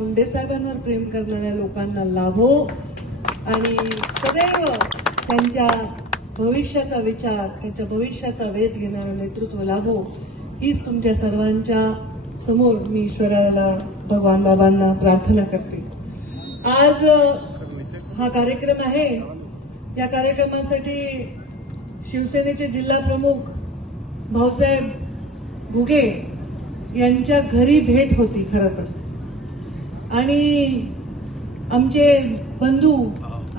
मुंडे साहेबांवर प्रेम करणाऱ्या लोकांना लाभो आणि सदैव त्यांच्या भविष्याचा विचार, त्यांच्या भविष्याचा वेध घेणारं नेतृत्व लाभो, हीच तुमच्या सर्वांच्या समोर मी ईश्वराला, भगवान बाबांना प्रार्थना करते. आज हा कार्यक्रम आहे. या कार्यक्रमासाठी शिवसेनेचे जिल्हा प्रमुख भाऊसाहेब घुगे यांच्या घरी भेट होती खरं तर. आणि आमचे बंधू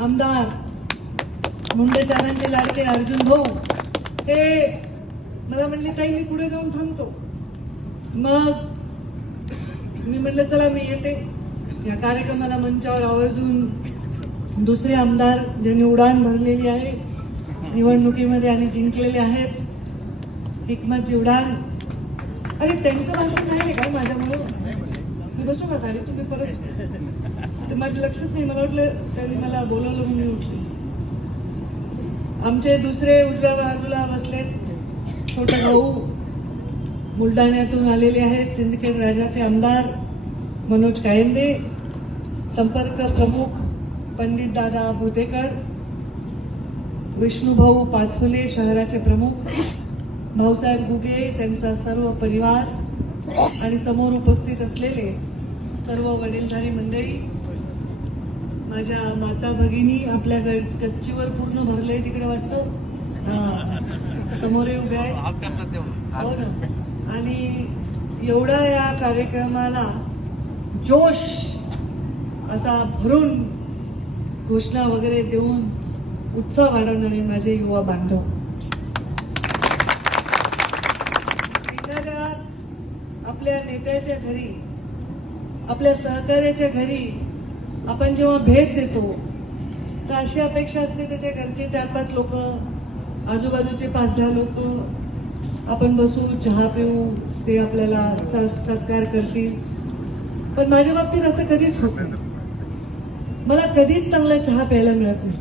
आमदार मुंडे साहेबांचे लाडके अर्जुन भाऊ हे मला म्हणले, ताई मी पुढे जाऊन थांबतो. मग मी म्हटलं चला मी येते. या कार्यक्रमाला मंचावर आवर्जून दुसरे आमदार ज्यांनी उडाण भरलेली आहे निवडणुकीमध्ये आणि जिंकलेले आहेत, हिकमत जीवडान. अरे त्यांचं भाषण नाही का माझ्यामुळं? मी बसू का खाली? तुम्ही परत? माझं लक्षच नाही. मला वाटलं त्यांनी मला बोलवलं म्हणून मी उठले. आमचे दुसरे उजव्या बाजूला बसलेत छोटे भाऊ बुलढाण्यातून आलेले आहेत, सिंदखेड राजाचे आमदार मनोज कायंदे, संपर्क प्रमुख पंडित दादा भुतेकर, विष्णुभाऊ पाचफुले शहराचे प्रमुख, भाऊसाहेब घुगे, त्यांचा सर्व परिवार आणि समोर उपस्थित असलेले सर्व वडीलधारी मंडळी, माझ्या माता भगिनी. आपल्या गच्चीवर पूर्ण भरलंय तिकडे वाटतं. समोर उभे आहेत. हो ना. आणि एवढा या कार्यक्रमाला जोश असा भरून घोषणा वगैरे देऊन उत्साह वाढवणारे माझे युवा बांधव. एखाद्या आपल्या नेत्याच्या घरी, आपल्या सहकार्याच्या घरी आपण जेव्हा भेट देतो तर अशी अपेक्षा असते त्याच्या घरचे 4-5 लोक, आजूबाजूचे 5-10 लोक आपण बसू, चहा पिऊ, ते आपल्याला सत्कार करतील. पण माझ्या बाबतीत असं कधीच होत नाही. मला कधीच चांगला चहा प्यायला मिळत नाही.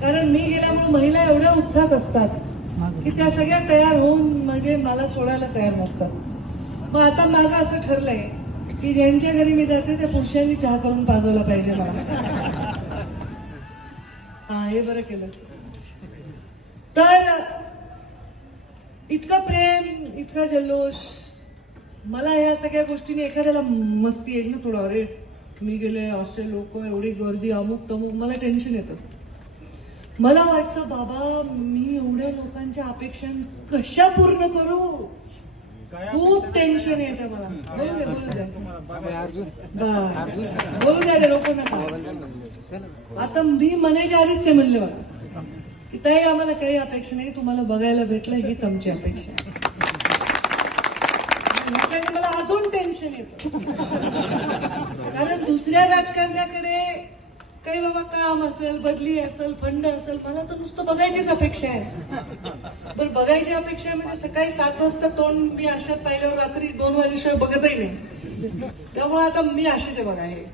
कारण मी गेल्यामुळे महिला एवढ्या उत्साहात असतात की त्या सगळ्या तयार होऊन म्हणजे मला सोडायला तयार नसतात. मग आता माझं असं ठरलंय की ज्यांच्या घरी मी जाते त्या पुरुषांनी चहा करून पाजवला पाहिजे मला. हा, हे बरं केलं. तर इतकं प्रेम, इतका जल्लोष. मला या सगळ्या गोष्टीने एखाद्याला मस्ती येईल ना थोडं, अरे मी गेले, असे लोक, एवढी गर्दी, अमुक तमुक, मला टेन्शन येतं. मला वाटतं बाबा मी एवढ्या लोकांच्या अपेक्षा कशा पूर्ण करू, खूप टेन्शन येतं मला. बोलू द्या बोलू द्या, रोको नका. आता मी मनाच्या आधीच ते म्हणले मला की ताई आम्हाला काही अपेक्षा नाही, तुम्हाला बघायला भेटलं हीच आमची अपेक्षा आहे. मला अजून टेन्शन येतं. कारण दुसऱ्या राजकारण्याकडे काही बाबा काम असेल, बदली असेल, फंड असेल, मला तर नुसतं बघायचीच अपेक्षा आहे. बरं, बघायची अपेक्षा म्हणजे सकाळी 7 वाजता तोंड मी आरशात पाहिल्यावर रात्री 2 वाजेशिवाय बघतही नाही. त्यामुळे आता मी अशीच आहे बघा. हे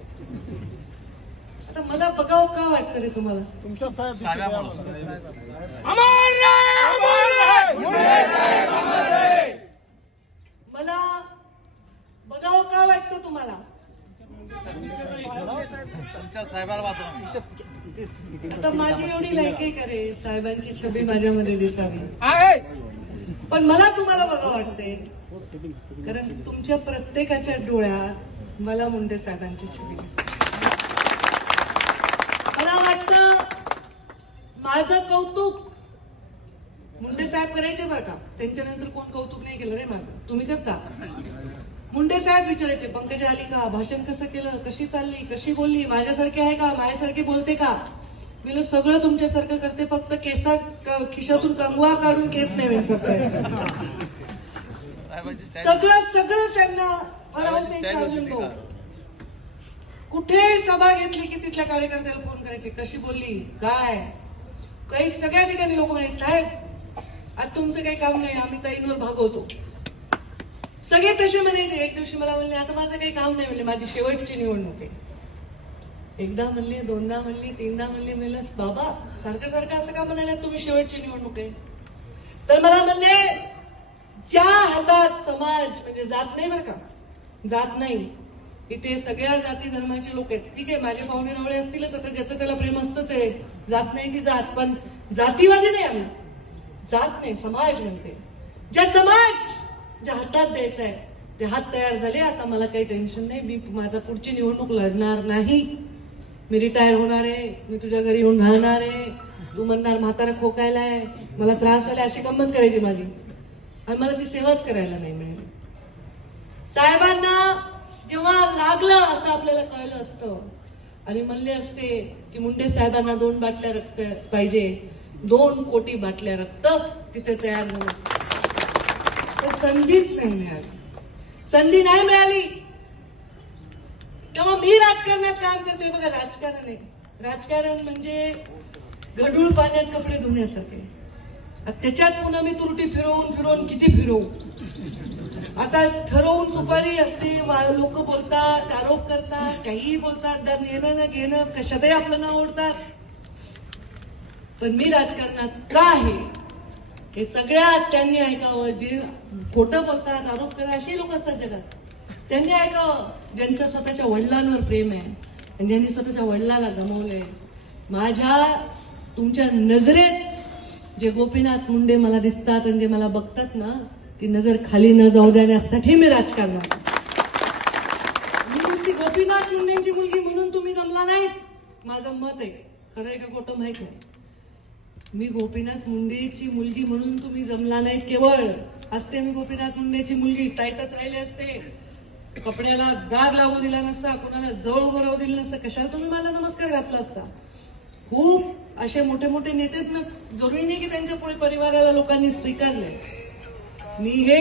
आता मला बघावं का वाटतं रे तुम्हाला? तुमच्या मला बघावं का वाटतं तुम्हाला? आता माझी एवढी लायकी करे साहेबांची छबी माझ्यामध्ये दिसावी, पण मला तुम्हाला बघा वाटते कारण तुमच्या प्रत्येकाच्या डोळ्यात मला मुंडे साहेबांची छबी दिसते. मला वाटतं माझं कौतुक मुंडे साहेब करायचे बरं का. त्यांच्यानंतर कोण कौतुक नाही केलं रे माझं, तुम्ही करता. मुंडे साहेब विचारायचे, पंकजा आली का, भाषण कसं केलं, कशी चालली, कशी बोलली, माझ्यासारखी आहे का, माझ्यासारखी बोलते का. मी सगळं तुमच्यासारखं करते, फक्त खिशातून कंगवा काढून केस नाही व्हायचं. सगळं सगळं त्यांना अर्जुन भाऊ. कुठे सभा घेतली की तिथल्या कार्यकर्त्याला फोन करायचे, कशी बोलली, काय, काही सगळ्या ठिकाणी लोक म्हणायचे साहेब आज तुमचं काही काम नाही, आम्ही ताईंवर भागवतो. सगळे तसे म्हणायचे. एक दिवशी मला म्हणले आता माझं काही काम नाही, म्हणले माझी शेवटची निवडणूक आहे. एकदा म्हणली, दोनदा म्हणली, तीनदा म्हणली. म्हणलं बाबा सारखं सारखं असं का म्हणायला तुम्ही शेवटची निवडणूक आहे? तर मला म्हणले ज्या हातात समाज म्हणजे जात नाही बरं का, जात नाही. इथे सगळ्या जाती धर्माचे लोक आहेत. ठीक आहे, माझे पाहुणे रावळे असतीलच, आता ज्याचं त्याला प्रेम असतंच आहे. जात नाही ती जात, पण जातीवादी नाही आम्ही. जात नाही, समाज म्हणते. ज्या हातात द्यायचा आहे ते हात तयार झाले. आता मला काही टेन्शन नाही. मी माझा पुढची निवडणूक लढणार नाही. मी रिटायर होणार आहे. मी तुझ्या घरी येऊन राहणार आहे. तू म्हणणार म्हातारा खोकायलाय, मला त्रास झाला, अशी गंमत करायची माझी, आणि मला ती सेवाच करायला नाही मिळेल. साहेबांना जेव्हा लागलं असं आपल्याला कळलं असतं आणि म्हणले असते की मुंडे साहेबांना 2 बाटल्या रक्त पाहिजे, 2 कोटी बाटल्या रक्त तिथे तयार झालं असतं. तर संधीच नाही मिळाली. संधी नाही मिळाली. तेव्हा मी राजकारणात काम करते. बघा, राजकारण आहे. राजकारण म्हणजे गढूळ पाण्यात कपडे धुण्यासारखे. त्याच्यात पुन्हा मी तुरटी फिरवून किती फिरवू. आता ठरवून सुपारी असते, लोक बोलतात, आरोप करतात, काहीही बोलतात, येणं न घेणं, कशातही आपलं नाव ओढतात. पण मी राजकारणात का आहे हे सगळ्यात त्यांनी ऐकावं. जे खोटं बोलतात, आरोप करतात, अशी लोक असतात जगात. त्यांनी ऐकावं ज्यांचं स्वतःच्या वडिलांवर प्रेम आहे आणि ज्यांनी स्वतःच्या वडिलाला गमावलंय. माझ्या तुमच्या नजरेत जे गोपीनाथ मुंडे मला दिसतात आणि जे मला बघतात ना, ती नजर खाली न जाऊ देण्यासाठी मी राजकारणात. मी नुसती गोपीनाथ मुंडेंची मुलगी म्हणून तुम्ही जमला नाही, माझं मत आहे. खरं आहे का खोटं माहित नाही. मी गोपीनाथ मुंडेची मुलगी म्हणून तुम्ही जमला नाही. केवळ असते मी गोपीनाथ मुंडेची मुलगी, टाईटच राहिले असते, कपड्याला दाग लागू दिला नसता, कुणाला जवळ उभं राहू दिलं नसतं, कशाला तुम्ही मला नमस्कार घातला असता. खूप असे मोठे मोठे नेते ना, जरुरी नाही की त्यांच्या परिवाराला लोकांनी स्वीकारले. मी हे